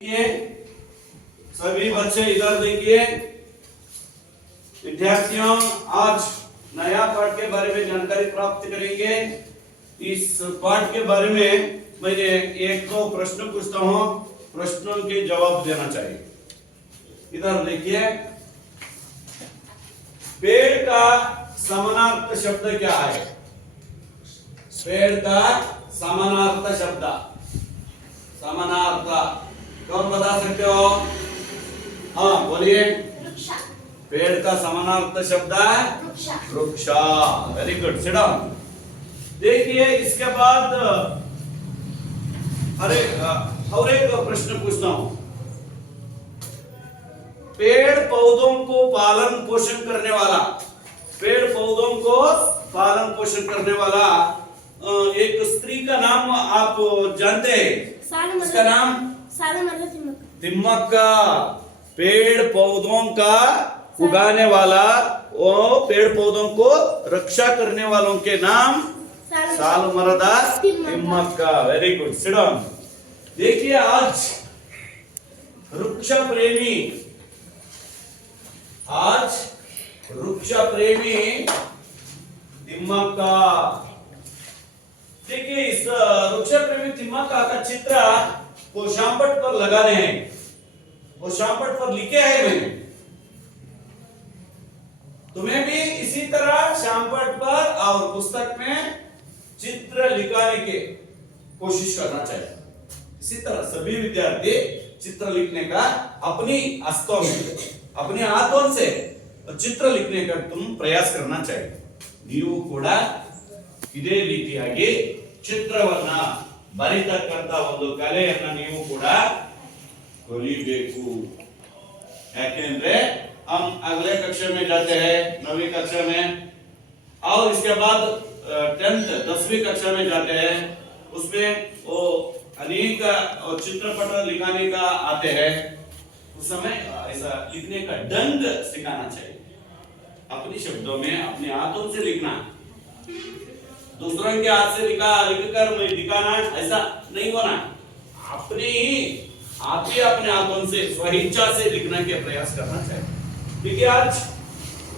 देखिए सभी बच्चे इधर देखिए। विद्यार्थियों, आज नया पाठ के बारे में जानकारी प्राप्त करेंगे। इस पाठ के बारे में मैं एक दो प्रश्न पूछता हूँ, प्रश्नों के जवाब देना चाहिए। इधर देखिए, पेड़ का समानार्थ शब्द क्या है? पेड़ का समानार्थ शब्द, समानार्थ कौन बता सकते हो? हाँ बोलिए। पेड़ का समानार्थ शब्द है वृक्षा। Very good, sit down. देखिए इसके बाद और एक प्रश्न पूछता हूं। पेड़ पौधों को पालन पोषण करने वाला, पेड़ पौधों को पालन पोषण करने वाला एक स्त्री का नाम आप जानते हैं? उसका नाम तिम्मक्का। पेड़ पौधों का उगाने वाला, वो पेड़ पौधों को रक्षा करने वालों के नाम Salumarada Thimmakka. Very good, sit down. देखिए आज वृक्ष प्रेमी, आज वृक्ष प्रेमी तिम्मक्का। देखिए इस वृक्ष प्रेमी तिम्मक्का का चित्र वो शामपट पर लगाने हैं, वो शामपट पर लिखे हैं मैंने। तुम्हें भी इसी तरह शामपट पर और पुस्तक में चित्र लिखाने के कोशिश करना चाहिए। इसी तरह सभी विद्यार्थी चित्र लिखने का अपनी हस्तों में, अपने हाथों से चित्र लिखने का तुम प्रयास करना चाहिए। ನೀವು ಕೂಡ ಇದೇ ರೀತಿಯಾಗಿ ಚಿತ್ರವನ್ನ ಬರಿತಕ್ಕಂತ ಒಂದು ಕಲೆಯನ್ನ ನೀವು ಕೂಡ ಕಲಿಬೇಕು। ಯಾಕೆಂದ್ರೆ हम अगले कक्षा में जाते हैं, 9वीं कक्षा में, और इसके बाद 10वीं कक्षा में जाते हैं। उसमें वो अनेक चित्रपट लिखाने का आते हैं। उस समय ऐसा लिखने का ढंग सिखाना चाहिए। अपने शब्दों में अपने हाथों से लिखना, दूसरों के हाथ से लिखकर दिखाना ऐसा नहीं होना। अपने ही आप ही अपने हाथों से स्वेच्छा से लिखने के प्रयास करना चाहिए। देखिए आज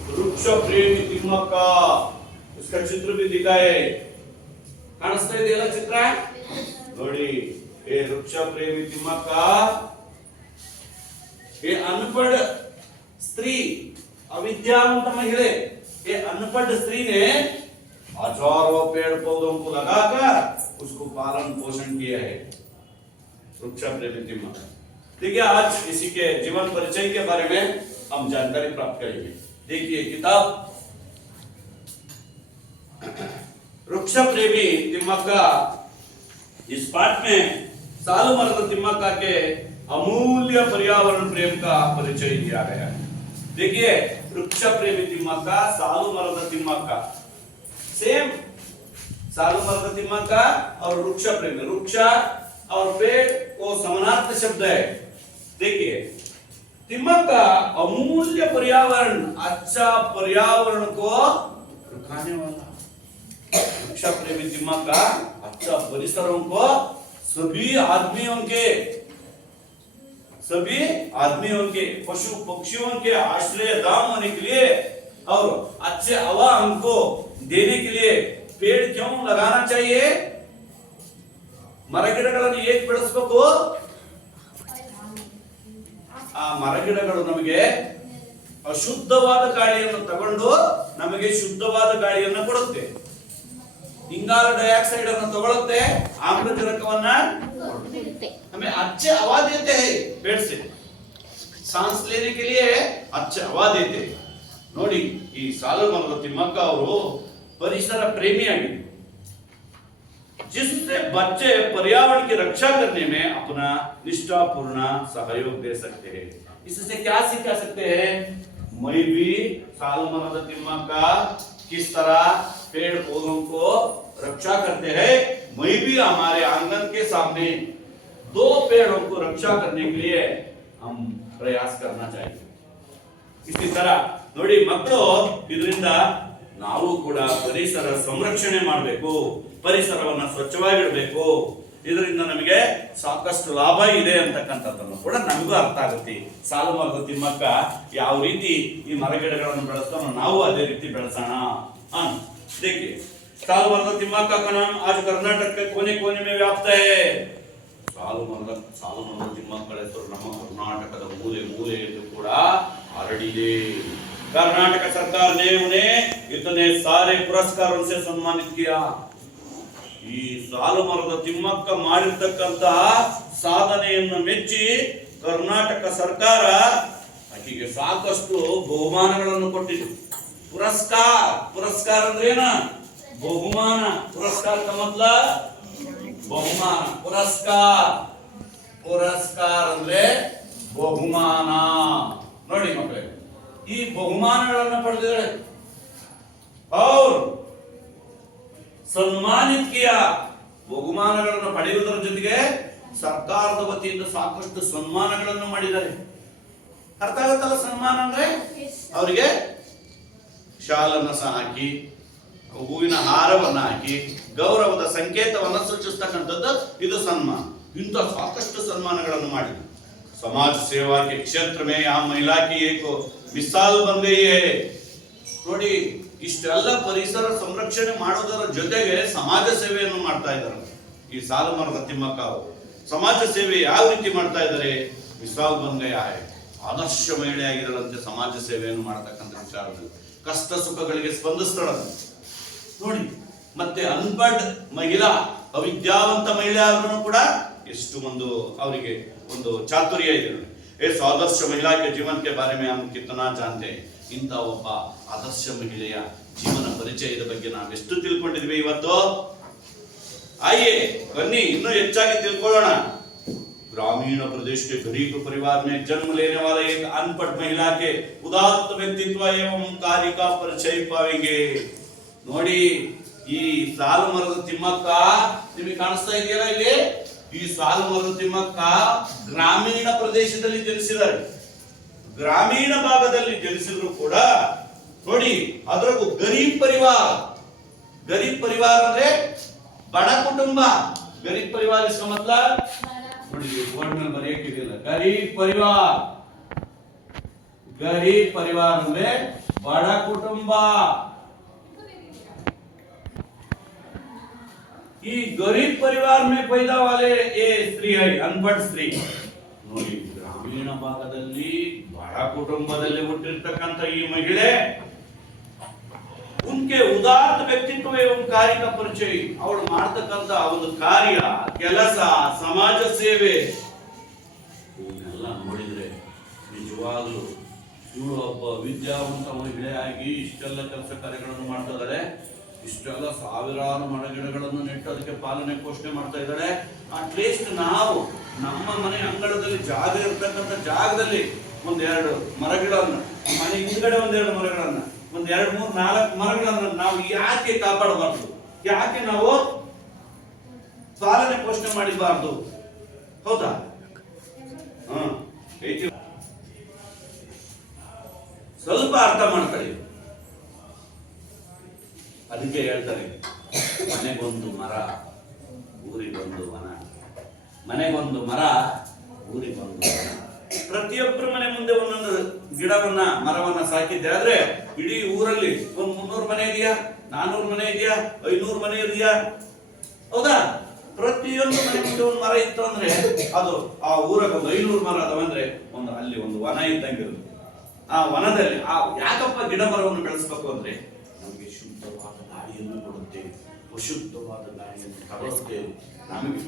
वृक्ष प्रेमी तिम्मक्का, उसका चित्र भी दिखाए। ಕಾಣಿಸ್ತಾ ಇದೆಯಲ್ಲ ಚಿತ್ರ ನೋಡಿ। ये वृक्ष प्रेमी तिम्मक्का, ये अनपढ़ स्त्री, अविद्यावंत महिला, ये अनपढ़ स्त्री ने हजारों पेड़ पौधों को लगाकर उसको पालन पोषण किया है। वृक्ष प्रेमी तिम्मक्का। देखिए आज इसी के जीवन परिचय के बारे में हम जानकारी प्राप्त करेंगे। देखिए किताब वृक्ष प्रेमी तिम्मक्का, इस पाठ में सालुमरदा तिम्मक्का के अमूल्य पर्यावरण प्रेम का परिचय दिया गया है। देखिए वृक्ष प्रेमी तिम्मक्का, सालुमरदा तिम्मक्का, सेम सालुमरदा तिम्मक्का और वृक्ष प्रेमी, वृक्ष और पेड़ वो समानार्थ शब्द है। देखिए तिम्मक्का अमूल्य पर्यावरण, अच्छा पर्यावरण को रखाने वाला। वृक्ष प्रेमी तिम्मक्का अच्छा परिसरों को सभी आदमियों के पशु पक्षियों के आश्रय धाम होने के लिए और अच्छे हवा हमको देने के लिए पेड़ क्यों लगाना चाहिए? ಮರಗಿಡಗಳನ್ನು ಏಕೆ ಬೆಳೆಸಬೇಕು? ಆ ಮರಗಿಡಗಳು ನಮಗೆ ಅಶುದ್ಧವಾದ ಗಾಳಿಯನ್ನು ತಗೊಂಡು ನಮಗೆ ಶುದ್ಧವಾದ ಗಾಳಿಯನ್ನು ಕೊಡುತ್ತೆ। इंगार डाइऑक्साइड अನ್ನು ತಗೊಳುತ್ತೆ, ಆಮ್ಲಜನಕವನ್ನ ಕೊಡುತ್ತೆ। हमें अच्छे हवा देते हैं पेड़ से, सांस लेने के लिए अच्छे हवा देते हैं। ನೋಡಿ ಈ ಸಾಲುಮರदा ತಿಮ್ಮಕ್ಕ ಅವರು ಪರಿಸರ ಪ್ರೇಮಿಯಾಗಿದ್ದಾರೆ, जिससे बच्चे पर्यावरण की रक्षा करने में अपना निष्ठापूर्ण सहयोग दे सकते हैं। इससे क्या सिखा सकते हैं? मैं भी सालुमरदा तिम्मक्का किस तरह पेड़ पौधों को रक्षा करते हैं, मैं भी हमारे आंगन के सामने 2 पेड़ों को रक्षा करने के लिए हम प्रयास करना चाहिए। इसी तरह ನೋಡಿ ಮಕ್ಕಳು, ಇದರಿಂದ ನಾವು ಕೂಡ ಪರಿಸರ ಸಂರಕ್ಷಣೆ ಮಾಡಬೇಕು, ಪರಿಸರವನ್ನು ಸ್ವಚ್ಛವಾಗಿಡಬೇಕು, ಇದರಿಂದ ನಮಗೆ ಸಾಕಷ್ಟು ಲಾಭ ಇದೆ ಅಂತಕ್ಕಂಥದ್ದನ್ನು ಕೂಡ ನಮಗೂ ಅರ್ಥ ಆಗುತ್ತೆ. ಸಾಲು ಮರದ ತಿಮ್ಮಕ್ಕ ಯಾವ ರೀತಿ ಈ ಮರಗಿಡಗಳನ್ನು ಬೆಳೆಸ್ತಾನೋ ನಾವು ಅದೇ ರೀತಿ ಬೆಳೆಸೋಣ. देखिए साल मರದ ತಿಮ್ಮಕ್ಕ का नाम आज कर्नाटक के कोने कोने में व्याप्त है. ಸಾಲು ಮರದ ತಿಮ್ಮಕ್ಕಳ ಹೆಸರು ನಮ್ಮ ಕರ್ನಾಟಕದ ಮೂಲೆ ಮೂಲೆಯಲ್ಲೂ ಕೂಡ ಹರಡಿದೆ. कर्नाटक सरकार ने उन्हें इतने सारे पुरस्कारों से सम्मानित किया. ಈ ಸಾಲು ಮರದ ತಿಮ್ಮಕ್ಕ ಮಾಡಿರ್ತಕ್ಕಂತಹ ಸಾಧನೆಯನ್ನು ಮೆಚ್ಚಿ ಕರ್ನಾಟಕ ಸರ್ಕಾರ ಆಕೆಗೆ ಸಾಕಷ್ಟು ಬಹುಮಾನಗಳನ್ನು ಕೊಟ್ಟಿದೆ. पुरस्कार ಅಂದ್ರೆ ಏನ? ಬಹುಮಾನ. पुरस्कार का मतलब ಬಹುಮಾನ. पुरस्कार ಅಂದ್ರೆ ಬಹುಮಾನ. ನೋಡಿ ಮಕ್ಕಳೇ, ಈ ಬಹುಮಾನಗಳನ್ನು ಪಡೆದಿದ್ದಾರೆ और सम्मानित किया. ಬಹುಮಾನಗಳನ್ನು ಪಡೆಯುವುದರ ಜೊತೆಗೆ ಸರ್ಕಾರದ ವತಿಯಿಂದ ಸಾಕಷ್ಟು ಸನ್ಮಾನಗಳನ್ನು ಮಾಡಿದ್ದಾರೆ. ಅರ್ಥ ಆಗುತ್ತಲ್ಲ ಸನ್ಮಾನ ಅಂದ್ರೆ? ಅವರಿಗೆ ಶಾಲನ್ನು ಸಹ ಹಾಕಿ, ಹೂವಿನ ಹಾರವನ್ನು ಹಾಕಿ, ಗೌರವದ ಸಂಕೇತವನ್ನು ಸೂಚಿಸ್ತಕ್ಕಂಥದ್ದು ಇದು ಸನ್ಮಾನ. ಇಂಥ ಸಾಕಷ್ಟು ಸನ್ಮಾನಗಳನ್ನು ಮಾಡಿದ್ರು. ಸಮಾಜ ಸೇವಾ के क्षेत्र में यहाँ महिला की एक मिसाल बन गई है. ನೋಡಿ, ಇಷ್ಟೆಲ್ಲ ಪರಿಸರ ಸಂರಕ್ಷಣೆ ಮಾಡೋದರ ಜೊತೆಗೆ ಸಮಾಜ ಸೇವೆಯನ್ನು ಮಾಡ್ತಾ ಇದ್ದಾರೆ ಈ ಸಾಲು ಮರದ ತಿಮ್ಮಕ್ಕ ಅವರು. ಸಮಾಜ ಸೇವೆ ಯಾವ ರೀತಿ ಮಾಡ್ತಾ ಇದ್ದಾರೆ? ಮಿಸಾಲ್ ಬನ್ ಗಯಾ ಹೈ. ಆದರ್ಶ ಮಹಿಳೆಯಾಗಿರಲಂತೆ ಸಮಾಜ ಸೇವೆಯನ್ನು ಮಾಡತಕ್ಕಂಥ ವಿಚಾರದಲ್ಲಿ ಕಷ್ಟ ಸುಖಗಳಿಗೆ ಸ್ಪಂದಿಸ್ತಾಳಂತೆ ನೋಡಿ. ಮತ್ತೆ ಅನ್ಪಡ್ ಮಹಿಳಾ, ಅವಿದ್ಯಾವಂತ ಮಹಿಳೆ ಆದ್ರೂ ಕೂಡ ಎಷ್ಟು ಒಂದು ಅವರಿಗೆ ಒಂದು ಚಾತುರ್ಯ ಇದೆ. इस आदर्श महिला के जीवन के बारे में हम कितना जानते हैं. ಇಂಥ ಒಬ್ಬ ಆದರ್ಶ ಮಹಿಳೆಯ ಜೀವನ ಪರಿಚಯದ ಬಗ್ಗೆ ನಾವು ಎಷ್ಟು ತಿಳ್ಕೊಂಡಿದ್ವಿ ಇವತ್ತು? ಆಯೇ ಬನ್ನಿ ಇನ್ನೂ ಹೆಚ್ಚಾಗಿ ತಿಳ್ಕೊಳ್ಳೋಣ. ग्रामीण प्रदेश के गरीब परिवार में जन्म लेने वाले एक अनपढ़ महिला के उदात्त व्यक्तित्व एवं कार्य का परिचय पाएंगे. ನೋಡಿ, ಈ ಸಾಲು ಮರದ ತಿಮ್ಮಕ್ಕ ನಿಮಗೆ ಕಾಣಿಸ್ತಾ ಇದೆಯಲ್ಲ ಇಲ್ಲಿ, ಈ ಸಾಲು ಮರದ ತಿಮ್ಮಕ್ಕ ಗ್ರಾಮೀಣ ಪ್ರದೇಶದಲ್ಲಿ ಜನಿಸಿದ್ದಾರೆ. ಗ್ರಾಮೀಣ ಭಾಗದಲ್ಲಿ ಜನಿಸಿದ್ರು ಕೂಡ ನೋಡಿ, ಅದರಗೂ ಗರೀಬ್ ಪರಿವಾರ ಅಂದ್ರೆ ಬಡ ಕುಟುಂಬ. ಗರೀಬ್ ಪರಿವಾರ इसका मतलब ನೋಡಿ, ಬೋರ್ಡ್ ಮೇಲೆ ಬರೆಯಕ್ಕಿದೆಯಲ್ಲ, ಗರೀಬ್ ಪರಿವಾರ ಅಂದ್ರೆ ಬಡ ಕುಟುಂಬ. ಈ ಗರೀಬ್ ಪರಿವಾರ में पैदा वाले ये स्त्री है अनपढ़ स्त्री. ನೋಡಿ, ಗ್ರಾಮೀಣ ಭಾಗದಲ್ಲಿ ಬಡ ಕುಟುಂಬದಲ್ಲಿ ಹುಟ್ಟಿರ್ತಕ್ಕಂಥ ಈ ಮಹಿಳೆ उनके उदात्त व्यक्तित्व एवं कार्य का परिचय. ಅವಳು ಮಾಡತಕ್ಕಂತ ಒಂದು ಕಾರ್ಯ, ಕೆಲಸ, ಸಮಾಜ ಸೇವೆ ಇವನ್ನೆಲ್ಲ ನೋಡಿದ್ರೆ ನಿಜವಾಗ್ಲೂ ಇವಳು ಒಬ್ಬ ವಿದ್ಯಾವಂತ ಮಹಿಳೆಯಾಗಿ ಇಷ್ಟೆಲ್ಲ ಕೆಲಸ ಕಾರ್ಯಗಳನ್ನು ಮಾಡ್ತಾ ಇದ್ದಾಳೆ. ಇಷ್ಟೆಲ್ಲ ಸಾವಿರಾರು ಮರಗಿಡಗಳನ್ನು ನೆಟ್ಟು ಅದಕ್ಕೆ ಪಾಲನೆ ಪೋಷಣೆ ಮಾಡ್ತಾ ಇದ್ದಾಳೆ. ಅಟ್ಲೀಸ್ಟ್ ನಾವು ನಮ್ಮ ಮನೆ ಅಂಗಳದಲ್ಲಿ ಜಾಗ ಇರತಕ್ಕಂಥ ಜಾಗದಲ್ಲಿ ಒಂದೆರಡು ಮರಗಿಡವನ್ನು, ಮನೆ ಹಿಂದ್ಗಡೆ ಒಂದೆರಡು ಮರಗಳನ್ನ, ಒಂದ್ 2, 3, 4 ಮರಗಳನ್ನ ನಾವು ಯಾಕೆ ಕಾಪಾಡಬಾರ್ದು? ಯಾಕೆ ನಾವು ಪಾಲನೆ ಪೋಷಣೆ ಮಾಡಬಾರ್ದು? ಹೌದಾ? ಸ್ವಲ್ಪ ಅರ್ಥ ಮಾಡ್ಕೊಳ್ಳಿ. ಅದಕ್ಕೆ ಹೇಳ್ತಾರೆ, ಮನೆಗೊಂದು ಮರ ಊರಿಗೊಂದು ವನ. ಮನೆಗೊಂದು ಮರ ಊರಿಗೊಂದು ವನ. ಪ್ರತಿಯೊಬ್ಬರ ಮನೆ ಮುಂದೆ ಒಂದೊಂದು ಗಿಡವನ್ನ ಮರವನ್ನ ಸಾಕಿದ್ದೆ ಆದ್ರೆ ಇಡೀ ಊರಲ್ಲಿ ಒಂದು 300 ಮನೆ ಇದೆಯಾ, 400 ಮನೆ ಇದೆಯಾ, 500 ಮನೆ ಇದೆಯಾ? ಹೌದಾ? ಪ್ರತಿಯೊಂದು ಮನೆ ಮುಂದೆ ಒಂದು ಮರ ಇತ್ತು ಅಂದ್ರೆ ಅದು ಆ ಊರಾಗ ಒಂದು 500 ಮರ ಅದಾವಂದ್ರೆ ಅಲ್ಲಿ ಒಂದು ವನ ಇದ್ದಂಗಿರುತ್ತೆ. ಆ ವನದಲ್ಲಿ ಯಾಕಪ್ಪ ಗಿಡ ಮರವನ್ನು ಬೆಳೆಸಬೇಕು ಅಂದ್ರೆ ನಮಗೆ ಶುದ್ಧವಾದ ಗಾಳಿಯನ್ನು ಕೊಡುತ್ತೆ, ಅಶುದ್ಧವಾದ ಗಾಳಿಯನ್ನು ತಗೊಳುತ್ತೆ. ನಮಗೆ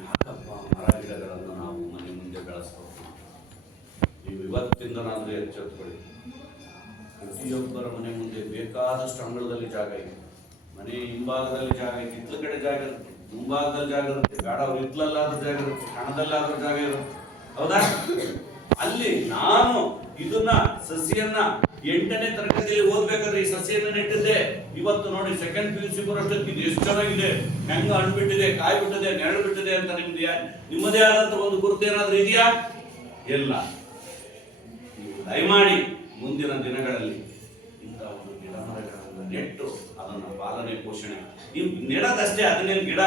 ಯಾಕಪ್ಪ ಮರ ಗಿಡಗಳನ್ನು ನಾವು ಮನೆ ಮುಂದೆ ಬೆಳೆಸಬೇಕು? ನೀವು ಇವತ್ತಿಂದನಾದ್ರೆ ಎಚ್ಚೆತ್ತುಕೊಳ್ಳಿ. ಪ್ರತಿಯೊಬ್ಬರ ಮನೆ ಮುಂದೆ ಬೇಕಾದಷ್ಟು ಅಂಗಳದಲ್ಲಿ ಜಾಗ ಇದೆ. ಮನೆ ಹಿಂಭಾಗದಲ್ಲಿ ಜಾಗ ಇದೆ, ಇತ್ಲ ಕಡೆ ಜಾಗ ಇರುತ್ತೆ, ಮುಂಭಾಗದಲ್ಲಿ ಜಾಗ ಇರುತ್ತೆ, ಗಾಢ ಇತ್ಲಲ್ಲಾದ್ರೂ ಜಾಗ ಇರುತ್ತೆ, ಕಣದಲ್ಲಾದ್ರೂ ಜಾಗ ಇರುತ್ತೆ. ಹೌದಾ? ಅಲ್ಲಿ ನಾನು ಇದನ್ನ ಸಸಿಯನ್ನ 8ನೇ ತರಗತಿಯಲ್ಲಿ ಓದ್ಬೇಕಾದ್ರೆ ಈ ಸಸಿಯನ್ನ ನೆಟ್ಟಿದ್ದೆ. ಇವತ್ತು ನೋಡಿ ಸೆಕೆಂಡ್ PUC ಬರೋಷ್ಟೊತ್ತಿಗೆ ಇದು ಎಷ್ಟು ಚೆನ್ನಾಗಿದೆ, ಹೆಂಗ ಹಣ್ಬಿಟ್ಟಿದೆ, ಕಾಯಿ ಬಿಟ್ಟಿದೆ, ನೆರಳು ಬಿಟ್ಟಿದೆ ಅಂತ ನಿಮ್ಮದೇ ಆದಂತ ಒಂದು ಗುರುತು ಏನಾದ್ರೂ ಇದೆಯಾ? ಇಲ್ಲ. ದಯಮಾಡಿ ಮುಂದಿನ ದಿನಗಳಲ್ಲಿ ಇಂಥ ಒಂದು ಗಿಡ ಮರಗಳನ್ನು ನೆಟ್ಟು ಅದನ್ನು ಪಾಲನೆ ಪೋಷಣೆ ಈ ನೆಡೋದಷ್ಟೇ, ಅದನ್ನೇನು ಗಿಡ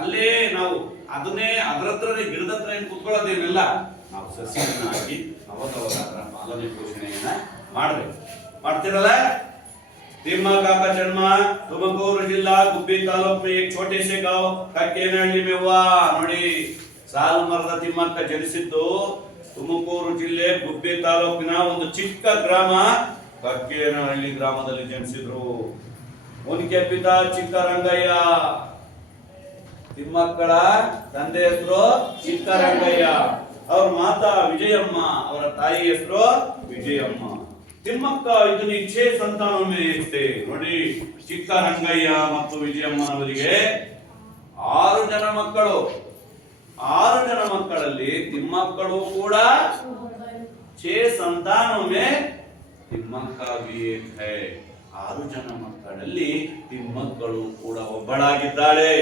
ಅಲ್ಲೇ ನಾವು ಅದನ್ನೇ ಅದ್ರ ಹತ್ರನೇ ಗಿಡದ ಹತ್ರ ಏನು ಕುತ್ಕೊಳ್ಳೋದೇನಿಲ್ಲ. ನಾವು ಸಸಿಯನ್ನ ಹಾಕಿ ಅವಾಗ ಅದರ ಪಾಲನೆ ಪೋಷಣೆಯನ್ನ ಮಾಡ್ಬೇಕು. ಮಾಡ್ತಿರಲ್ಲ. तिम्मक का जन्म तुमकूರು जिला गुब्बी तालूक में एक छोटे से गांव कक्केनहಳ್ಳಿ में हुआ. ನೋಡಿ, ಸಾಲುಮರದ ತಿಮ್ಮಕ್ಕ ಜನಿಸಿದ್ದು ತುಮಕೂರು ಜಿಲ್ಲೆ ಗುಬ್ಬಿ ತಾಲೂಕಿನ ಒಂದು ಚಿಕ್ಕ ಗ್ರಾಮ ಕಕ್ಕೇನಹಳ್ಳಿ ಗ್ರಾಮದಲ್ಲಿ ಜನಿಸಿದ್ರು. ಉನಕೆ ಪಿತಾ ಚಿಕ್ಕರಂಗಯ್ಯ. ತಿಮ್ಮಕ್ಕಳ ತಂದೆ ಹೆಸರು ಚಿಕ್ಕರಂಗಯ್ಯ, ಅವ್ರ ಮಾತಾ ವಿಜಯಮ್ಮ, ಅವರ ತಾಯಿ ಹೆಸರು ವಿಜಯಮ್ಮ. ತಿಮ್ಮಕ್ಕ ಇದನ್ನ 6 ಸಂತಾನವನ್ನೇ ನೋಡಿ. ಚಿಕ್ಕರಂಗಯ್ಯ ಮತ್ತು ವಿಜಯಮ್ಮನವರಿಗೆ 6 ಜನ ಮಕ್ಕಳು. 6 ಜನ ಮಕ್ಕಳಲ್ಲಿ ತಿಮ್ಮಕ್ಕಳು ಕೂಡ 6 ಸಂತಾನों में ತಿಮ್ಮಕ್ಕ भी एक है. 6 ಜನ ಮಕ್ಕಳಲ್ಲಿ ತಿಮ್ಮಕ್ಕಳು ಕೂಡ ಒಬ್ಬಳಾಗಿದ್ದಾಳೆ.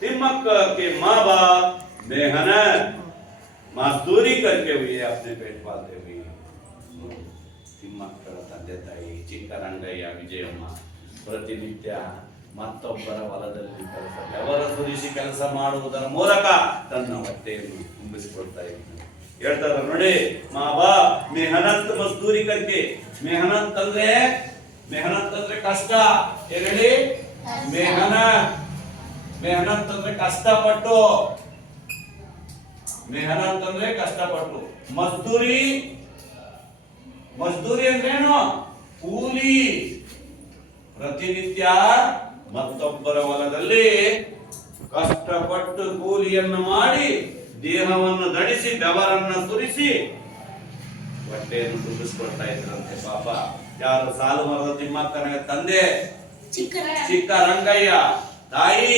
तिम्मक के माँ बाप मेहनत मजदूरी करके हुए अपने पेट पालते हुए. ತಿಮ್ಮಕ್ಕಳ ತಂದೆ ತಾಯಿ ಚಿಕ್ಕರಂಗಯ್ಯ ವಿಜಯಮ್ಮ ಪ್ರತಿನಿತ್ಯ ಮತ್ತೊಬ್ಬರ ಹೊಲದಲ್ಲಿ ಬೆವರ ಸುರಿಸಿ ಕೆಲಸ ಮಾಡುವುದರ ಮೂಲಕ ತನ್ನ ಹೊಟ್ಟೆಯನ್ನು ತುಂಬಿಸಿಕೊಳ್ತಾ ಇದ್ದಾನೆ. ಹೇಳ್ತಾರೆ ನೋಡಿ, ಮಾ ಬಾಪ್ ಮೆಹನತ್ ಮಜ್ದೂರಿ ಕರ್ಕೆ. ಮೆಹನತ್ ಅಂದ್ರೆ ಕಷ್ಟ. ಹೇಳಿ, ಮೆಹನತ್ ಅಂದ್ರೆ ಕಷ್ಟಪಟ್ಟು. ಮೆಹನತ್ ಅಂದ್ರೆ ಕಷ್ಟಪಟ್ಟು. ಮಜ್ದೂರಿ ಅಂದ್ರೇನು? ಕೂಲಿ. ಪ್ರತಿನಿತ್ಯ ಮತ್ತೊಬ್ಬರ ಹೊಲದಲ್ಲಿ ಕಷ್ಟಪಟ್ಟು ಕೂಲಿಯನ್ನು ಮಾಡಿ ದೇಹವನ್ನು ಧರಿಸಿ ಬೆವರನ್ನು ಸುರಿಸಿ ಹೊಟ್ಟೆಯನ್ನು ತುಂಬಿಸಿಕೊಳ್ತಾ ಇದ್ರಂತೆ ಪಾಪ. ಯಾರು? ಸಾಲುಮರದ ತಿಮ್ಮಕ್ಕನ ತಂದೆ ಚಿಕ್ಕರಂಗಯ್ಯ, ತಾಯಿ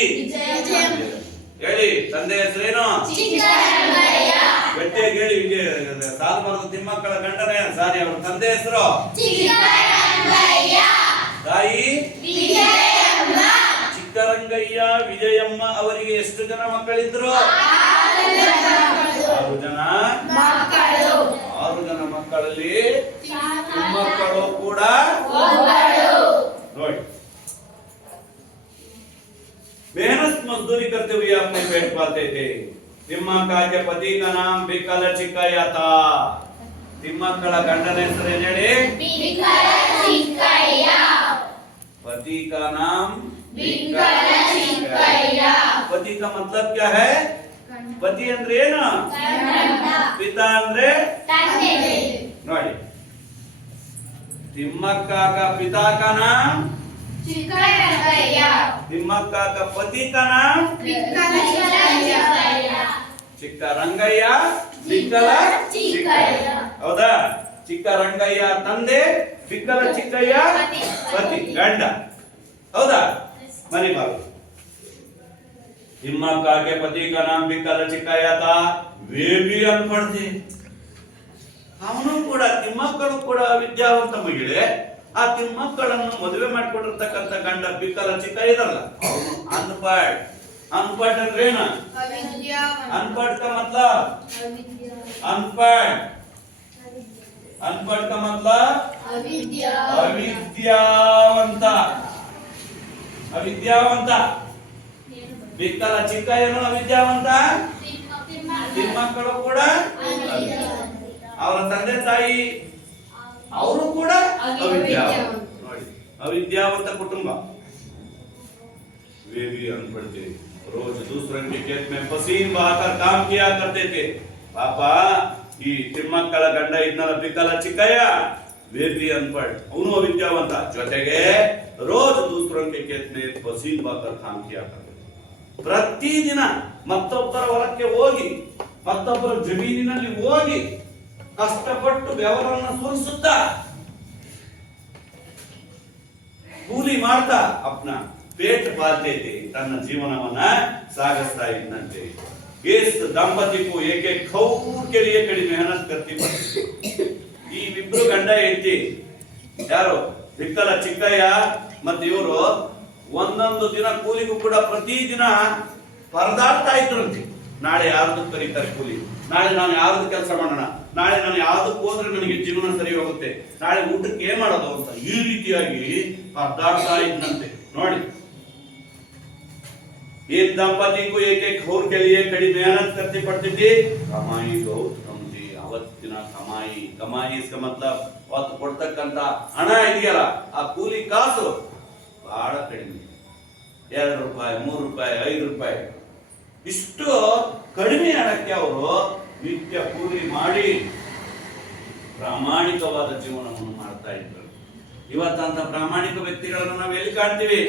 ಹೇಳಿ, ತಂದೆ ಹೆಸರೇನು? ಗಟ್ಟಿಯಾಗಿ ಹೇಳಿ. ಸಾಲುಮರದ ತಿಮ್ಮಕ್ಕಳ ಗಂಡನೇ ಸಾರಿ, ಅವರ ತಂದೆ ಹೆಸರು ತಾಯಿ ಚಿಕ್ಕರಂಗಯ್ಯ ವಿಜಯಮ್ಮ. ಅವರಿಗೆ ಎಷ್ಟು ಜನ ಮಕ್ಕಳಿದ್ರು? 6 ಜನ. 6 ಜನ ಮಕ್ಕಳಲ್ಲಿ ತಿಮ್ಮಕ್ಕಳು ಕೂಡ ನೋಡಿ. मेहनत मजदूरी करते हुए अपने पेट पालते थे. तिम्मक्का के पति का नाम बिक्कल चिक्कಯ್ಯ था. तिम्मक्कಳ गंडन ಹೆಸರು ಏನು ಹೇಳಿ? बिक्कल चिक्कಯ್ಯ. पति का नाम बिक्कल चिक्कಯ್ಯ. पति का मतलब क्या है? पति ಅಂದ್ರೆ ಏನು? पिता ಅಂದ್ರೆ ತಂದೆ. ನೋಡಿ, तिम्मक्का का पिता का नाम चिक्कರಂಗಯ್ಯ. तिम्मक्का का पति का नाम बिक्कल चिक्कಯ್ಯ. ಚಿಕ್ಕರಂಗಯ್ಯ ಬಿಕ್ಕಲ ಚಿಕ್ಕಯ್ಯ. ಹೌದಾ? ಚಿಕ್ಕರಂಗಯ್ಯ ತಂದೆ, ಬಿಕ್ಕಲ ಚಿಕ್ಕಯ್ಯ ಪತಿ ಗಂಡ. ಹೌದಾ? ಮನೆ ಬಾರು. तिम्मक्का के पति का नाम बिक्कल चिक्कಯ್ಯ था. वे भी अनपढ़ थे. ಅವನು ಕೂಡ, ತಿಮ್ಮಕ್ಕಳು ಕೂಡ ವಿದ್ಯಾವಂತ ಮಹಿಳೆ. ಆ ತಿಮ್ಮಕ್ಕಳನ್ನು ಮದುವೆ ಮಾಡಿಕೊಂಡಿರ್ತಕ್ಕಂಥ ಗಂಡ ಬಿಕ್ಕಲ ಚಿಕ್ಕಯ್ಯ ಇರಲ್ಲ, ಅವನು ಅನ್ಪढ़. अनपढ़ ಅಂದ್ರೆ ಏನು? अनपढ़ का मतलब अनपढ़. अनपढ़ का मतलब अविद्याವಂತ. ಅವಿದ್ಯಾವಂತ. ಬಿಕ್ಕಲ ಚಿಕ್ಕಯ್ಯನು ಅವಿದ್ಯಾವಂತ, ತಿಮ್ಮಕ್ಕಳು ಕೂಡ. ಅವರ ತಂದೆ ತಾಯಿ ಅವರು ಕೂಡ ಅವಿದ್ಯಾವಂತ. ನೋಡಿ, ಅವಿದ್ಯಾವಂತ ಕುಟುಂಬ. वे भी अनपढ़ थे. रोज दूसरों के खेत में पसीन बहाकर काम किया करते थे. पापा ಈ ತಿಮ್ಮಕ್ಕಳ ಗಂಡ ಇದ್ನಲ್ಲ ಬಿಕ್ಕಲ ಚಿಕ್ಕಯ್ಯ, वे भी अनपढ़, ಅವನು ಅವಿದ್ಯಾವಂತ. ಜೊತೆಗೆ ರೋಜ್ दूसरों के खेत में पसीन बहाकर काम किया करते. ಪ್ರತಿದಿನ ಮತ್ತೊಬ್ಬರ ಹೊಲಕ್ಕೆ ಹೋಗಿ, ಮತ್ತೊಬ್ಬರ ಜಮೀನಿನಲ್ಲಿ ಹೋಗಿ ಕಷ್ಟಪಟ್ಟು ಬೆವರನ್ನು ಸುರಿಸುತ್ತಾ ಕೂಲಿ ಮಾಡ್ತಾ अपना पेट पालते थे. ತನ್ನ ಜೀವನವನ್ನ ಸಾಗಿಸ್ತಾ ಇದ್ದಂತೆ. इस दंपति को एक एक खौर के लिए कड़ी मेहनत करती पड़ी. ಈ ಇಬ್ರು ಗಂಡ ಹೆಂಡತಿ ಯಾರು? ಬಿಕ್ಕಲ ಚಿಕ್ಕಯ್ಯ ಮತ್ತು ಇವರು ಒಂದೊಂದು ದಿನ ಕೂಲಿಗೂ ಕೂಡ ಪ್ರತಿದಿನ ಪರದಾಡ್ತಾ ಇದ್ರಂತೆ. ನಾಳೆ ಯಾರ್ದು ಕರೀತಾರೆ ಕೂಲಿ, ನಾಳೆ ನಾನು ಯಾವ್ದು ಕೆಲಸ ಮಾಡೋಣ, ನಾಳೆ ನಾನು ಯಾವ್ದಕ್ಕೆ ಹೋದ್ರೆ ನನಗೆ ಜೀವನ ಸರಿ ಹೋಗುತ್ತೆ, ನಾಳೆ ಊಟಕ್ಕೆ ಏನ್ ಮಾಡೋದು ಅಂತ ಈ ರೀತಿಯಾಗಿ ಪರದಾಡ್ತಾ ಇದ್ದಂತೆ. ನೋಡಿ, एक दंपति को एक एक घोर के लिए कड़ी मेहनत करनी पड़ती थी, कमाई बहुत कम थी। ಅವತ್ತಿನ ಕಮಾಯಿ इसका मतलब ಅವತ್ತು ಕೊಡ್ತಕ್ಕಂತ ಹಣ ಇದೆಯಲ್ಲ ಆ ಕೂಲಿ ಕಾಸು ಬಹಳ ಕಡಿಮೆ, 2 ರೂಪಾಯಿ 3 ರೂಪಾಯಿ 5 ರೂಪಾಯಿ ಇಷ್ಟು ಕಡಿಮೆ ಹಣಕ್ಕೆ ಅವರು ನಿತ್ಯ ಕೂಲಿ ಮಾಡಿ ಪ್ರಾಮಾಣಿಕವಾದ ಜೀವನವನ್ನು ಮಾಡ್ತಾ ಇದ್ರು. ಇವತ್ತಂತ ಪ್ರಾಮಾಣಿಕ ವ್ಯಕ್ತಿಗಳನ್ನು ನಾವು ಎಲ್ಲಿ ಕಾಣ್ತೀವಿ?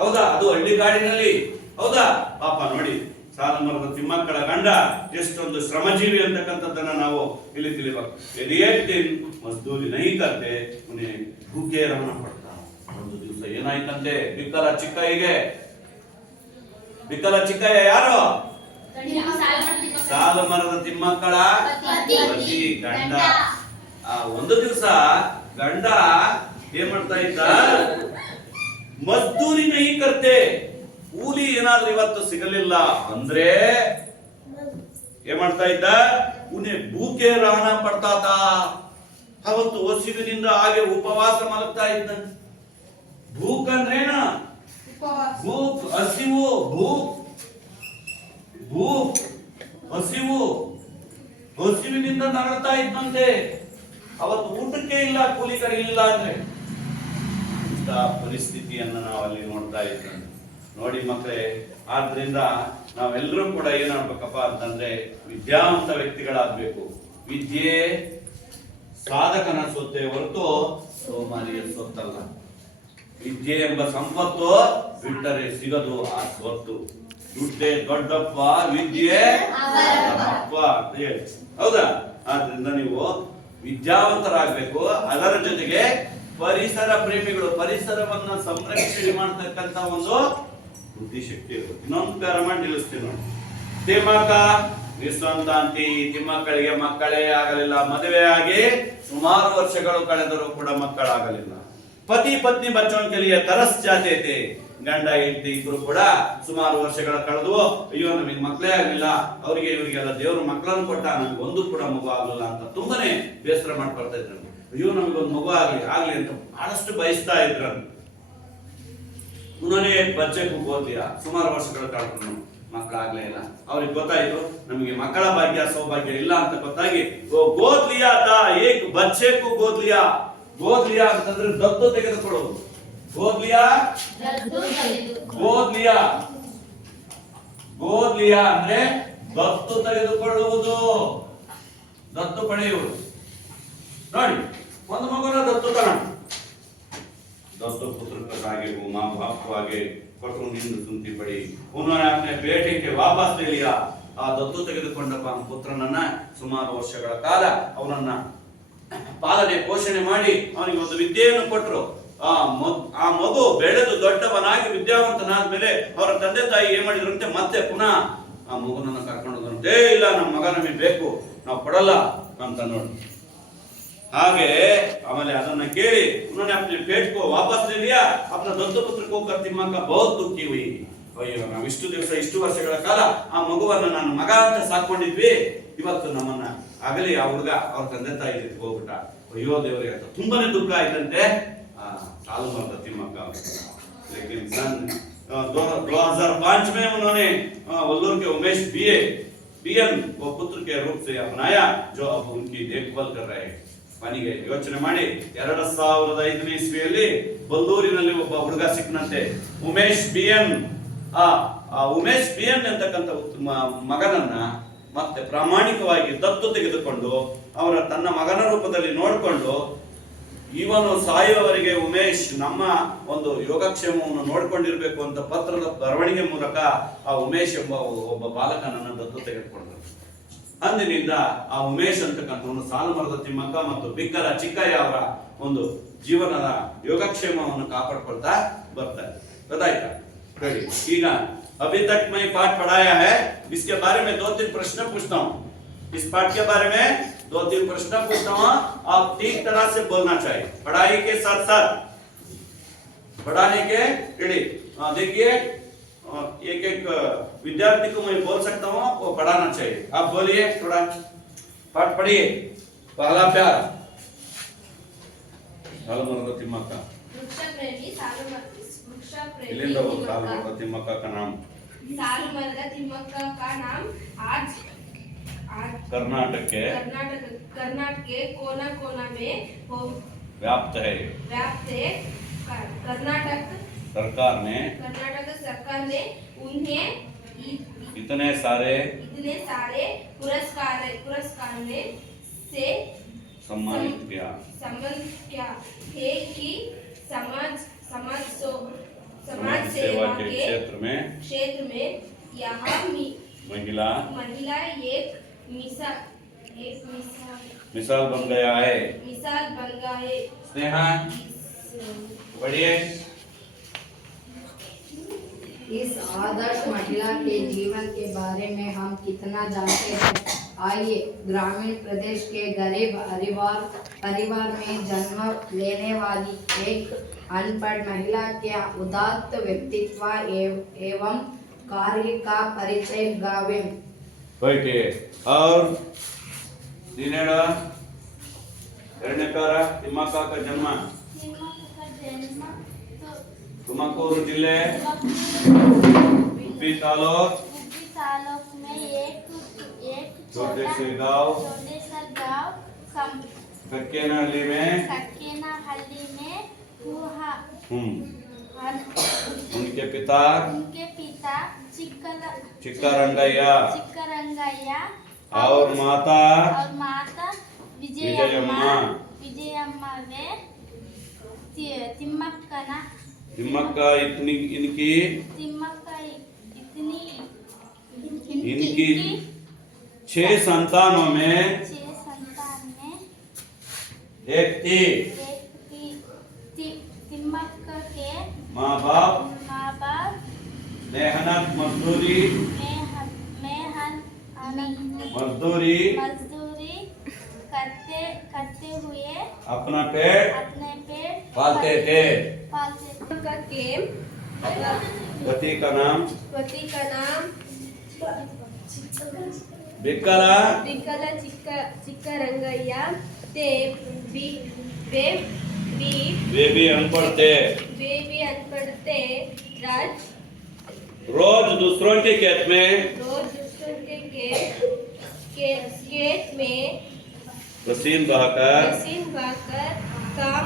ಹೌದಾ? ಅದು ಹಳ್ಳಿಗಾಡಿನಲ್ಲಿ. ಹೌದಾ? ಪಾಪ ನೋಡಿ, ಸಾಲುಮರದ ತಿಮ್ಮಕ್ಕಳ ಗಂಡ ಎಷ್ಟೊಂದು ಶ್ರಮಜೀವಿ ಅಂತಕ್ಕಂಥದ್ದನ್ನ ನಾವು ಇಲ್ಲಿ ತಿಳಿಬೇಕು. ಮಜ್ದೂರಿ ನೈ ಕರ್ತೆ ಉನ್ಹೇ ಭೂಖೆ ರಹನ ಪಡ್ತಾ. ಒಂದು ದಿವಸ ಏನಾಯ್ತಂತೆ, ಬಿಕ್ಕಲ ಚಿಕ್ಕಯ್ಯ ಯಾರು? ಸಾಲುಮರದ ತಿಮ್ಮಕ್ಕಳ ಪತಿ ಗಂಡ. ಒಂದು ದಿವಸ ಗಂಡ ಏನ್ ಮಾಡ್ತಾ ಇದ್ದ, ಮಜ್ದೂರಿ ನೈ ಕರ್ತೆ, ಕೂಲಿ ಏನಾದ್ರೂ ಇವತ್ತು ಸಿಗಲಿಲ್ಲ ಅಂದ್ರೆ ಏನ್ ಮಾಡ್ತಾ ಇದ್ದ, ಉನ್ಹೇ ಭೂಖೆ ರಹನ ಪಡ್ತಾ ತಾ. ಅವತ್ತು ಹಸಿವಿನಿಂದ ಹಾಗೆ ಉಪವಾಸ ಮಲಗ್ತಾ ಇದ್ದ. ಭೂಕ್ ಅಂದ್ರೇನ? ಭೂಕ್ ಹಸಿವು, ಭೂಕ್ ಹಸಿವು, ಹಸಿವಿನಿಂದ ನರಳ್ತಾ ಇದ್ದಂತೆ. ಅವತ್ತು ಊಟಕ್ಕೆ ಇಲ್ಲ, ಕೂಲಿಗರಿಲ್ಲ ಅಂದ್ರೆ ಇಂಥ ಪರಿಸ್ಥಿತಿಯನ್ನು ನಾವು ಅಲ್ಲಿ ನೋಡ್ತಾ ಇದ್ದೇವೆ. ನೋಡಿ ಮಕ್ಕಳೇ, ಆದ್ರಿಂದ ನಾವೆಲ್ಲರೂ ಕೂಡ ಏನಾಗ್ಬೇಕಪ್ಪ ಅಂತಂದ್ರೆ ವಿದ್ಯಾವಂತ ವ್ಯಕ್ತಿಗಳಾಗಬೇಕು. ವಿದ್ಯೆ ಸಾಧಕನ ಸೊತ್ತೆ ಹೊರತು ಸೋಮಾರಿಯ ಸೊತ್ತಲ್ಲ. ವಿದ್ಯೆ ಎಂಬ ಸಂಪತ್ತು ಬಿಟ್ಟರೆ ಸಿಗದು ಆ ಸ್ವತ್ತು. ದುಡ್ಡೇ ದೊಡ್ಡಪ್ಪ, ವಿದ್ಯೆ ಅಪ್ಪ ಅಂತ ಹೇಳಿ. ಹೌದಾ? ಆದ್ರಿಂದ ನೀವು ವಿದ್ಯಾವಂತರಾಗಬೇಕು. ಅದರ ಜೊತೆಗೆ ಪರಿಸರ ಪ್ರೇಮಿಗಳು, ಪರಿಸರವನ್ನ ಸಂರಕ್ಷಣೆ ಮಾಡತಕ್ಕಂತ ಒಂದು ಬುದ್ಧಿಶಕ್ತಿ ಇರುತ್ತೆ. ಇನ್ನೊಂದು ಪ್ಯಾರ ಮಾಡಿ ನಿಲ್ಲಿಸ್ತೀವಿ ನೋಡಿ. ತಿಮ್ಮಕ್ಕ ನಿಸ್ಸಂತಾಂತಿ, ತಿಮ್ಮಕ್ಕಳಿಗೆ ಮಕ್ಕಳೇ ಆಗಲಿಲ್ಲ. ಮದುವೆ ಆಗಿ ಸುಮಾರು ವರ್ಷಗಳು ಕಳೆದರೂ ಕೂಡ ಮಕ್ಕಳಾಗಲಿಲ್ಲ. ಪತಿ ಪತ್ನಿ ಬಚ್ಚೋನ್ ಕೆಲಿಯ ತರಸ್ ಜಾತೆ थे. ಗಂಡ ಹೆಂಡತಿ ಇಬ್ರು ಕೂಡ ಸುಮಾರು ವರ್ಷಗಳ ಕಳೆದು, ಅಯ್ಯೋ ನಮಗೆ ಮಕ್ಕಳೇ ಆಗಲಿಲ್ಲ, ಅವರಿಗೆ ಇವರಿಗೆಲ್ಲ ದೇವರು ಮಕ್ಕಳನ್ನು ಕೊಟ್ಟ, ನಮ್ಗೆ ಒಂದು ಕೂಡ ಮಗು ಆಗಲಿಲ್ಲ ಅಂತ ತುಂಬಾನೇ ಬೇಸರ ಮಾಡ್ಕೊಳ್ತಾ ಇದ್ರು. ಅಯ್ಯೋ ನಮಗೊಂದು ಮಗು ಆಗ್ಲಿ ಅಂತ ಬಹಳಷ್ಟು ಬಯಸ್ತಾ ಇದ್ರು. ಉನ್होंने एक बच्चे को गोद लिया. ಸುಮಾರು ವರ್ಷಗಳ ಕಳೆದು ಮಕ್ಕಳಾಗ್ಲೇ ಇಲ್ಲ. ಅವ್ರಿಗೆ ಗೊತ್ತಾಯ್ತು ನಮಗೆ ಮಕ್ಕಳ ಭಾಗ್ಯ ಸೌಭಾಗ್ಯ ಇಲ್ಲ ಅಂತ ಗೊತ್ತಾಗಿ ಗೋದ್ ಲಿಯಾ ತಾ. ಏಕ್ ಬಚ್ಚೆ ಕೋ ಗೋದ್ ಲಿಯಾ. ಗೋದ್ ಲಿಯಾ ಅಂತಂದ್ರೆ ದತ್ತು ತೆಗೆದುಕೊಳ್ಳೋದು. ಗೋದ್ ಲಿಯಾ, ಗೋದ್ ಲಿಯಾ, ಗೋದ್ ಲಿಯಾ ಅಂದ್ರೆ ದತ್ತು ತೆಗೆದುಕೊಳ್ಳುವುದು, ದತ್ತು ಪಡೆಯುವುದು. ನೋಡಿ, ಒಂದು ಮಗುನ ದತ್ತು ತಗೊಂಡು दत्तो पुत्र आगे वो माँ बाप को आगे ಕೊಟ್ಟು ನಿಂದು ಸುಂತಿ ಪಡಿ. उन्होंने अपने बेटे के वापस ले लिया. ಆ ದತ್ತು ತೆಗೆದುಕೊಂಡಪ್ಪ ಪುತ್ರನನ್ನ ಸುಮಾರು ವರ್ಷಗಳ ಕಾಲ ಅವನನ್ನ ಪಾಲನೆ ಪೋಷಣೆ ಮಾಡಿ ಅವನಿಗೆ ಒಂದು ವಿದ್ಯೆಯನ್ನು ಕೊಟ್ಟರು. ಆ ಮಗು ಬೆಳೆದು ದೊಡ್ಡವನಾಗಿ ವಿದ್ಯಾವಂತನಾದ ಮೇಲೆ ಅವರ ತಂದೆ ತಾಯಿ ಏನ್ ಮಾಡಿದ್ರಂತೆ, ಮತ್ತೆ ಪುನಃ ಆ ಮಗುನನ್ನ ಕರ್ಕೊಂಡು ಹೋದಂತೆ. ಇಲ್ಲ, ನಮ್ಮ ಮಗ ನಮಗೆ ಬೇಕು, ನಾವು ಕೊಡಲ್ಲ ಅಂತ ನೋಡಿ. ಹಾಗೆ ಆಮೇಲೆ ಅದನ್ನ ಕೇಳಿ उन्होंने अपने पेट को वापस ले लिया. अपना दत्तो पुत्र को कर ತಿಮ್ಮಕ್ಕ बहुत दुखी हुई. ಅಯ್ಯೋ, ನಾವು ಇಷ್ಟು ದಿವಸ ಇಷ್ಟು ವರ್ಷಗಳ ಕಾಲ ಆ ಮಗುವನ್ನ ನಾನು ಮಗ ಅಂತ ಸಾಕೊಂಡಿದ್ವಿ, ಇವತ್ತು ನಮ್ಮನ್ನ ಆಗಲಿ ಆ ಹುಡುಗ ಅವ್ರ ತಂದೆ ತಾಯಿ ಜೊತೆಗೆ ಹೋಗ್ಬಿಟ್ಟ. ಅಯ್ಯೋ ದೇವರಿಗೆ ಅಂತ ತುಂಬಾನೇ ದುಃಖ ಆಯ್ತಂತೆ ಸಾಲುಮರದ ತಿಮ್ಮಕ್ಕ. लेकिन सन 2005 में उन्होंने वल्लूर के उमेश बीएन वो पुत्र के रूप से अपनाया, जो अब उनकी देखभाल कर रहे हैं. ಮನೆಗೆ ಯೋಚನೆ ಮಾಡಿ 2005ನೇ ಇಸ್ವಿಯಲ್ಲಿ ಬಲ್ಲೂರಿನಲ್ಲಿ ಒಬ್ಬ ಹುಡುಗ ಸಿಕ್ಕನಂತೆ, ಉಮೇಶ್ ಬಿಎನ್. ಆ ಉಮೇಶ್ ಬಿಎನ್ ಅಂತಕ್ಕಂಥ ಮಗನನ್ನ ಮತ್ತೆ ಪ್ರಾಮಾಣಿಕವಾಗಿ ದತ್ತು ತೆಗೆದುಕೊಂಡು ಅವರ ತನ್ನ ಮಗನ ರೂಪದಲ್ಲಿ ನೋಡಿಕೊಂಡು, ಇವನು ಸಾಯುವವರೆಗೆ ಉಮೇಶ್ ನಮ್ಮ ಒಂದು ಯೋಗಕ್ಷೇಮವನ್ನು ನೋಡ್ಕೊಂಡಿರ್ಬೇಕು ಅಂತ ಪತ್ರದ ಬರವಣಿಗೆ ಮೂಲಕ ಆ ಉಮೇಶ್ ಎಂಬ ಒಬ್ಬ ಬಾಲಕನನ್ನ ದತ್ತು ತೆಗೆದುಕೊಂಡರು. ಅಂದಿನಿಂದ ಆ ಉಮೇಶ್ ಅಂತಕ್ಕಂಥವನು ಸಾಲುಮರದ ತಿಮ್ಮಕ್ಕ ಮತ್ತು ಬಿಕ್ಕಲ ಚಿಕ್ಕಯ್ಯ ಅವರ ಒಂದು ಜೀವನದ ಯೋಗಕ್ಷೇಮವನ್ನು ಕಾಪಾಡ್ಕೊಳ್ತಾ ಬರ್ತಾರೆ. ಗೊತ್ತಾಯ್ತಾ? ಹೇಳಿ. ಈಗ अभी तक मैं पाठ पढ़ाया है, इसके बारे में 2-3 प्रश्न पूछता हूँ. इस पाठ के बारे में 2-3 प्रश्न पूछता हूँ. आप ठीक तरह से बोलना चाहिए, पढ़ाई के साथ साथ पढ़ाने के. देखिए, एक एक विद्यार्थी को मैं बोल सकता हूँ, वो पढ़ाना चाहिए. आप बोलिए, थोड़ा पाठ पढ़िए. पहला प्यार सालुमರದ ತಿಮ್ಮಕ್ಕ. वृक्ष प्रेमी प्रेमी इलिंदा वो साल तिम्मक्का। मरदा तिम्मक्का का नाम साल मरदा तिम्मक्का का नाम आज आज कर्नाटक के कर्नाटक के कोना कोना में व्याप्त है। कर्नाटक सरकार सरकार ने उन्हें इतने सारे पुरस्कार ने से सम्मानित किया है कि समाज सेवा के क्षेत्र में यहाँ महिला एक मिसाल बन गया है। स्नेहा बढ़िए। इस आदर्श महिला के जीवन के बारे में हम कितना जानते हैं? आइए ग्रामीण प्रदेश के गरीब परिवार में जन्म लेने वाली एक अनपढ़ महिला के उदात्त व्यक्तित्व एवं कार्य का परिचय गावे। बैठिए। और दिनेड़ ಎರಡನೇಕಾರ ತಿಮ್ಮಕ್ಕ ಜನ್ಮ ತುಮಕೂರು ಜಿಲ್ಲೆ गुब्बी तालुक में एक छोटे से गांव कक्केनहल्ली में हुआ। उनके पिता चिक्करंगಯ್ಯ और माता विजयम्मा वे तिम्मक्का इनकी इनकी 6 संतानों में एक थी। तिम्मक्का के माँ बाप माँ-बाप मेहनत मजदूरी मजदूरी करते हुए अपना पेट पालते थे। के पति का नाम बिक्कला चिक्करंगಯ್ಯ वे भी अनपढ़ थे। रोज दूसरों के खेत में पसीन बहाकर काम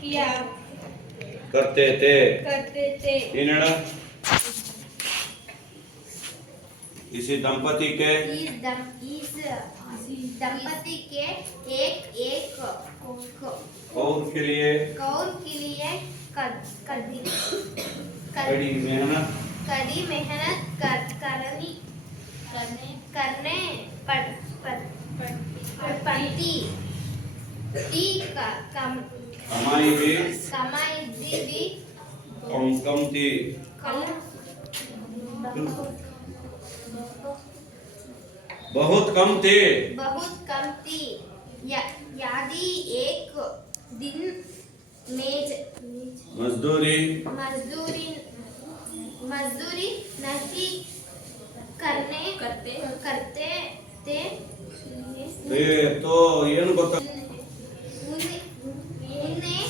किया करते थे। इन्हें इसी दंपति के एक और के लिए कड़ी मेहनत करने पड़ती कमाई भी कम थी। बहुत कम थी। यदि एक दिन में मजदूरी नहीं करते थे तो ಏನು ಗೊತ್ತಾ उन्हें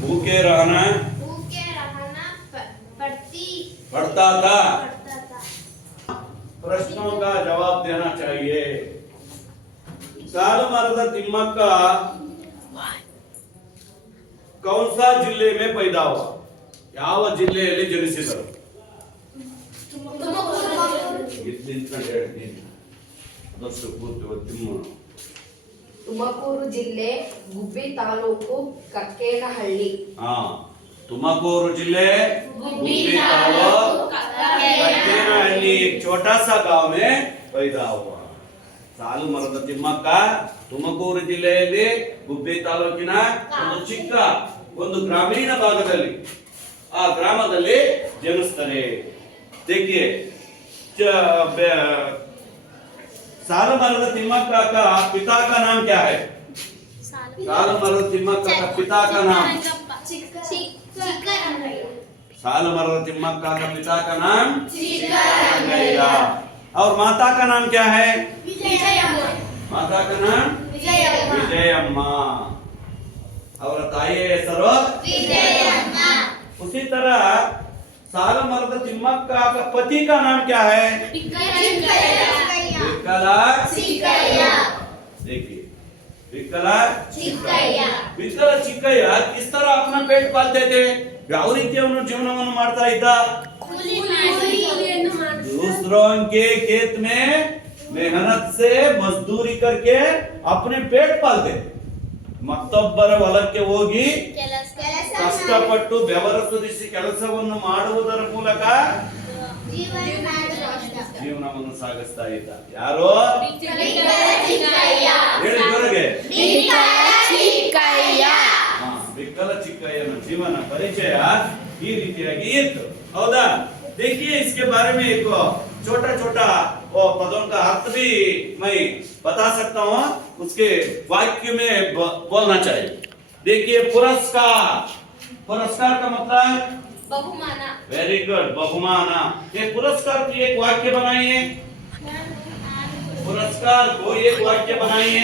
भूखे रहना पड़ता था। प्रश्नों का जवाब देना चाहिए। सालमरदा तिम्मक्का कौन सा जिले में पैदा हुआ? ಯಾವ ಜಿಲ್ಲೆಯಲ್ಲಿ ಜನಿಸಿದರು? ತುಮಕೂರು ಜಿಲ್ಲೆ ಗುಬ್ಬಿ ತಾಲೂಕು ಕಕ್ಕೇನಹಳ್ಳಿ। तुमकूरू जिले गुब्बी तालुक कक्केनहल्ली एक छोटा सा गांव में पैदा हुआ। सालमरदा तिಮ್ಮಕ್ಕ ತುಮಕೂರು ಜಿಲ್ಲೆಯಲ್ಲಿ ಗುಬ್ಬಿ ತಾಲೂಕಿನ ಒಂದು ಚಿಕ್ಕ ಒಂದು ಗ್ರಾಮೀಣ ಭಾಗದಲ್ಲಿ ಆ ಗ್ರಾಮದಲ್ಲಿ ಜನಿಸ್ತಾರೆ। देखिए सालमरदा तिಮ್ಮಕ್ಕ का पिता का नाम क्या है? सालमरदा तिಮ್ಮಕ್ಕ का पिता का नाम सालमरदा तिಮ್ಮಕ್ಕ का पिता का नाम चिक्करंगಯ್ಯ। और माता का नाम क्या है? माता का नाम विजयम्मा। और ताಯಿಯ ಹೆಸರು उसी तरह सालमर्द तिम्मक्का का पति का नाम क्या है? विकला देखिए, विकला ವಿಕಲ ಚಿಕ್ಕಯ್ಯ किस तरह अपना पेट पालते थे? ಯಾವ ರೀತಿ ಅವನು ಜೀವನವನ್ನು ಮಾಡ್ತಾ ಇದ್ದ? दूसरों के खेत में मेहनत से मजदूरी करके अपने पेट पालते. ಮತ್ತೊಬ್ಬರ ಹೊಲಕ್ಕೆ ಹೋಗಿ ಕಷ್ಟಪಟ್ಟು ಬೆವರು ಸುರಿಸಿ ಕೆಲಸವನ್ನು ಮಾಡುವುದರ ಮೂಲಕ ಜೀವನವನ್ನು ಸಾಗಿಸ್ತಾ ಇದ್ದ. ಯಾರೋ ಹೇಳಿ ಜೋರಾಗಿ. ವಿಕಲ ಚಿಕ್ಕಯ್ಯನ ಜೀವನ ಪರಿಚಯ ಈ ರೀತಿಯಾಗಿ ಇತ್ತು. ಹೌದಾ? देखिए इसके बारे में एक छोटा छोटा पदों का अर्थ भी मैं बता सकता हूँ, उसके वाक्य में बोलना चाहिए. देखिए पुरस्कार, पुरस्कार का मतलब बहुमान. वेरी गुड, बहुमान. ये पुरस्कार की एक वाक्य बनाइए. पुरस्कार को एक वाक्य बनाइए.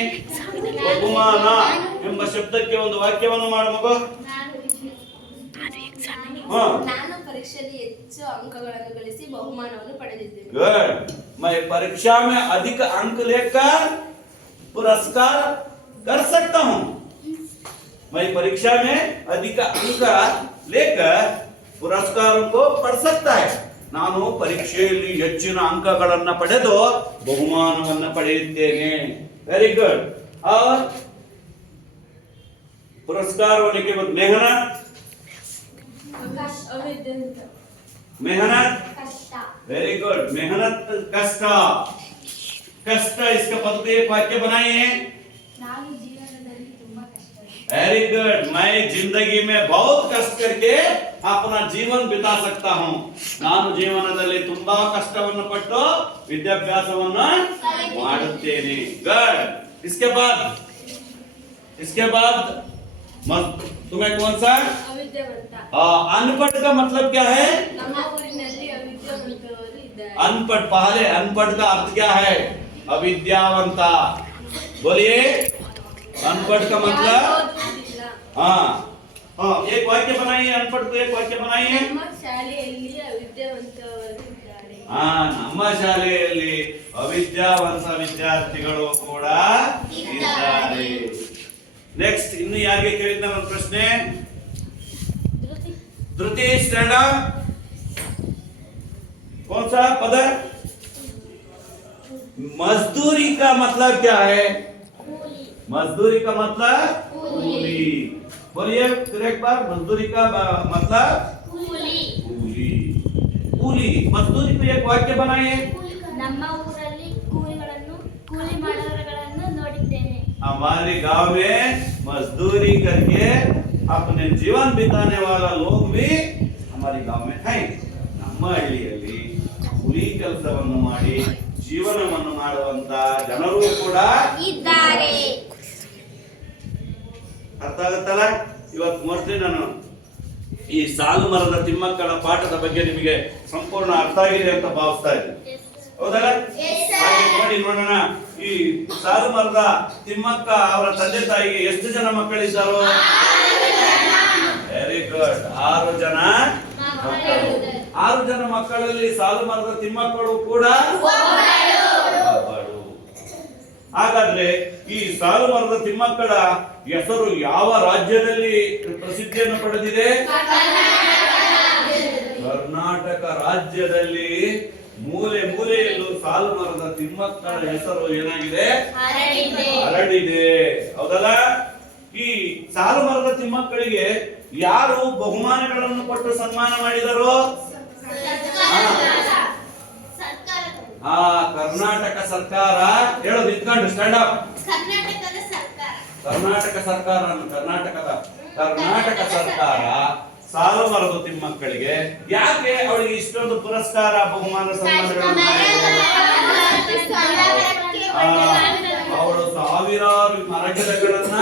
बहुमान ಎಂಬ ಶಬ್ದಕ್ಕೆ ಒಂದು ವಾಕ್ಯವನ್ನು ಮಾಡು ಮಗು. ನಾನು ಪರೀಕ್ಷೆಯಲ್ಲಿ ಹೆಚ್ಚು ಅಂಕಗಳನ್ನು ಗಳಿಸಿ ಬಹುಮಾನವನ್ನು ಪಡೆದಿದ್ದೇನೆ. गुड. मैं परीक्षा में अधिक अंक लेकर पुरस्कार कर सकता हूँ. मैं परीक्षा में अधिक अंक लेकर पुरस्कार को पढ़ सकता है. ನಾನು ಪರೀಕ್ಷೆಯಲ್ಲಿ ಹೆಚ್ಚಿನ ಅಂಕಗಳನ್ನು ಪಡೆದು ಬಹುಮಾನವನ್ನು ಪಡೆಯುತ್ತೇನೆ. Very good. और पुरस्कार होने के बाद मेहनत, मेहनत, वेरी गुड. मेहनत कष्ट, कष्ट इसका पद एक वाक्य बनाइए. Very good. मैं जिंदगी में बहुत कष्ट करके अपना जीवन बिता सकता हूँ. ನಾನು ಜೀವನದಲ್ಲಿ ತುಂಬಾ ಕಷ್ಟವನ್ನು ಪಟ್ಟು ವಿದ್ಯಾಭ್ಯಾಸವನ್ನು ಮಾಡುತ್ತೇನೆ. गुड. इसके बाद तुम्हें कौन सा? ಅವಿದ್ಯಾವಂತ. अनपढ़ का मतलब क्या है? ನಮ್ಮ ಊರಿನಲ್ಲಿ ಅವಿದ್ಯಾವಂತರು ಇದ್ದಾರೆ. अनपढ़, पहले अनपढ़ का अर्थ क्या है? अविद्यावंता. बोलिए. अनपढ़ का मतलब? ಓದುವುದಿಲ್ಲ. हाँ हाँ, एक वाक्य बनाइए. अनपढ़ को एक वाक्य बनाइए. ನಮ್ಮ ಶಾಲೆಯಲ್ಲಿ ಅವಿದ್ಯಾವಂತರು ಇದ್ದಾರೆ. ನಮ್ಮ ಶಾಲೆಯಲ್ಲಿ ಅವಿದ್ಯಾವಂತ ವಿದ್ಯಾರ್ಥಿಗಳು ಕೂಡ ಇದ್ದಾರೆ. ನೆಕ್ಸ್ಟ್ ಇನ್ನು ಯಾರಿಗೆ ಕೇಳಿದ್ದ ಒಂದು ಪ್ರಶ್ನೆ? ಧೃತಿ ಸ್ಟ್ಯಾಂಡರ್ಡ್ कौन सा पद है? मजदूरी का मतलब क्या है? मजदूरी का मतलब कूली. बोलिए फिर एक बार. मजदूरी का मतलब कूली. कूली. मजदूरी को एक वाक्य बनाइए. ನಮ್ಮ ಊರಲ್ಲಿ ಕೂಲಿ ಮಾಡುವವರನ್ನು ನೋಡಿದ್ದೇನೆ. हमारे गांव में मजदूरी करके अपने जीवन बिताने वाला लोग भी हमारे गांव में है. ನಮ್ಮ ಹಳ್ಳಿಯಲ್ಲಿ ಕೂಲಿ ಕೆಲಸವನ್ನು ಮಾಡಿ ಜೀವನವನ್ನು ಮಾಡುವಂತ ಜನರು ಕೂಡ ಇದ್ದಾರೆ. ಅರ್ಥ ಆಗುತ್ತಲ್ಲ? ಇವತ್ತು ಮೋಸ್ಟ್ಲಿ ನಾನು ಈ ಸಾಲು ಮರದ ತಿಮ್ಮಕ್ಕಳ ಪಾಠದ ಬಗ್ಗೆ ನಿಮಗೆ ಸಂಪೂರ್ಣ ಅರ್ಥ ಆಗಿದೆ ಅಂತ ಭಾವಿಸ್ತಾ ಇದ್ದೀನಿ. ಹೌದಲ್ಲ? ಹಾಗೆ ನೋಡಿ ನೋಡೋಣ. ಈ ಸಾಲು ಮರದ ತಿಮ್ಮಕ್ಕ ಅವರ ತಂದೆ ತಾಯಿಗೆ ಎಷ್ಟು ಜನ ಮಕ್ಕಳಿದ್ದಾರೋ? Very good. 6 ಜನ ಮಕ್ಕಳು. 6 ಜನ ಮಕ್ಕಳಲ್ಲಿ ಸಾಲು ಮರದ ತಿಮ್ಮಕ್ಕಳು ಕೂಡ ಒಬ್ಬಳು. ಹಾಗಾದ್ರೆ ಈ ಸಾಲು ಮರದ ತಿಮ್ಮಕ್ಕಳ ಹೆಸರು ಯಾವ ರಾಜ್ಯದಲ್ಲಿ ಪ್ರಸಿದ್ಧಿಯನ್ನು ಪಡೆದಿದೆ? ಕರ್ನಾಟಕ ರಾಜ್ಯದಲ್ಲಿ ಮೂಲೆ ಮೂಲೆಯಲ್ಲೂ ಸಾಲು ಮರದ ತಿಮ್ಮಕ್ಕಳ ಹೆಸರು ಏನಾಗಿದೆ? ಹರಡಿದೆ. ಹೌದಲ್ಲ? ಈ ಸಾಲು ಮರದ ತಿಮ್ಮಕ್ಕಳಿಗೆ ಯಾರು ಬಹುಮಾನಗಳನ್ನು ಕೊಟ್ಟು ಸನ್ಮಾನ ಮಾಡಿದರು? ಕರ್ನಾಟಕ ಸರ್ಕಾರ. ಹೇಳು ನಿಂತ್ಕೊಂಡು. Stand up. ಕರ್ನಾಟಕ ಸರ್ಕಾರ. ಕರ್ನಾಟಕ ಸರ್ಕಾರ ಸಾಲು ಮರದ ತಿಮ್ಮಕ್ಕಳಿಗೆ ಯಾಕೆ ಅವಳಿಗೆ ಇಷ್ಟೊಂದು ಪುರಸ್ಕಾರ ಬಹುಮಾನ ಸನ್ಮಾನಗಳನ್ನು ಅವಳು ಸಾವಿರಾರು ಮರಗಿಡಗಳನ್ನ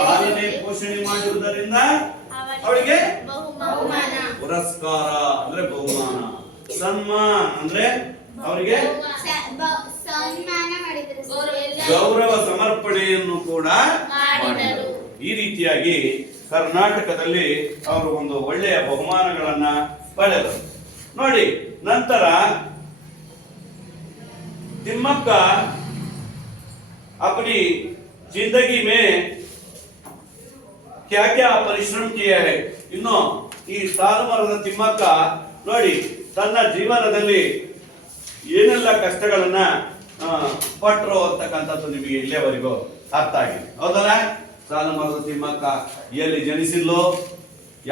ಪಾಲನೆ ಪೋಷಣೆ ಮಾಡಿರುವುದರಿಂದ ಅವಳಿಗೆ ಪುರಸ್ಕಾರ ಅಂದ್ರೆ ಬಹುಮಾನ, ಸನ್ಮಾನ ಅಂದ್ರೆ ಅವರಿಗೆ ಗೌರವ ಸಮರ್ಪಣೆಯನ್ನು ಕೂಡ ಮಾಡಿದರು. ಈ ರೀತಿಯಾಗಿ ಕರ್ನಾಟಕದಲ್ಲಿ ಅವರು ಒಂದು ಒಳ್ಳೆಯ ಬಹುಮಾನಗಳನ್ನ ಪಡೆದರು. ನೋಡಿ, ನಂತರ ತಿಮ್ಮಕ್ಕ अपनी जिंदगी में क्या क्या ಪರಿಶ್ರಮ किया है. ಇನ್ನು ಈ ಸಾಲು ಮರದ ತಿಮ್ಮಕ್ಕ ನೋಡಿ ತನ್ನ ಜೀವನದಲ್ಲಿ ಏನೆಲ್ಲ ಕಷ್ಟಗಳನ್ನ ಪಟ್ಟರು ಅಂತಕ್ಕಂಥದ್ದು ನಿಮಗೆ ಇಲ್ಲಿಯವರೆಗೂ ಅರ್ಥ ಆಗಿದೆ, ಹೌದಲ್ಲ? ಸಾಲು ಮರದ ತಿಮ್ಮಕ್ಕ ಎಲ್ಲಿ ಜನಿಸಿದ್ಲು,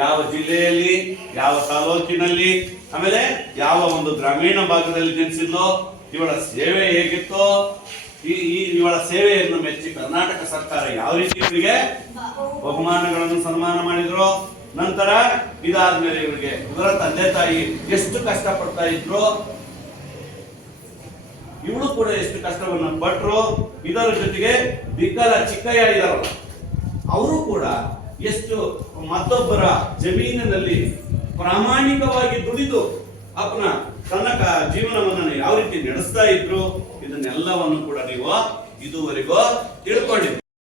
ಯಾವ ಜಿಲ್ಲೆಯಲ್ಲಿ, ಯಾವ ತಾಲೂಕಿನಲ್ಲಿ, ಆಮೇಲೆ ಯಾವ ಒಂದು ಗ್ರಾಮೀಣ ಭಾಗದಲ್ಲಿ ಜನಿಸಿದ್ಲು, ಇವಳ ಸೇವೆ ಹೇಗಿತ್ತು, ಈ ಇವಳ ಸೇವೆಯನ್ನು ಮೆಚ್ಚಿ ಕರ್ನಾಟಕ ಸರ್ಕಾರ ಯಾವ ರೀತಿ ಇವರಿಗೆ ಬಹುಮಾನಗಳನ್ನು ಸನ್ಮಾನ ಮಾಡಿದ್ರು. ನಂತರ ಇದಾದ್ಮೇಲೆ ಇವರಿಗೆ ಇವರ ತಂದೆ ತಾಯಿ ಎಷ್ಟು ಕಷ್ಟಪಡ್ತಾ ಇದ್ರು, ಇವಳು ಕೂಡ ಎಷ್ಟು ಕಷ್ಟವನ್ನು ಪಟ್ರು. ಇದರ ಜೊತೆಗೆ ಬಿಕ್ಕಲ ಚಿಕ್ಕಯ್ಯ ಇದಾರಲ್ಲ, ಅವರು ಕೂಡ ಎಷ್ಟು ಮತ್ತೊಬ್ಬರ ಜಮೀನಿನಲ್ಲಿ ಪ್ರಾಮಾಣಿಕವಾಗಿ ದುಡಿದು ತನ್ನ ಜೀವನವನ್ನು ಯಾವ ರೀತಿ ನಡೆಸ್ತಾ ಇದ್ರು, ಇದನ್ನೆಲ್ಲವನ್ನು ಕೂಡ ನೀವು ಇದುವರೆಗೂ ತಿಳ್ಕೊಂಡಿದ್ದೀರಿ.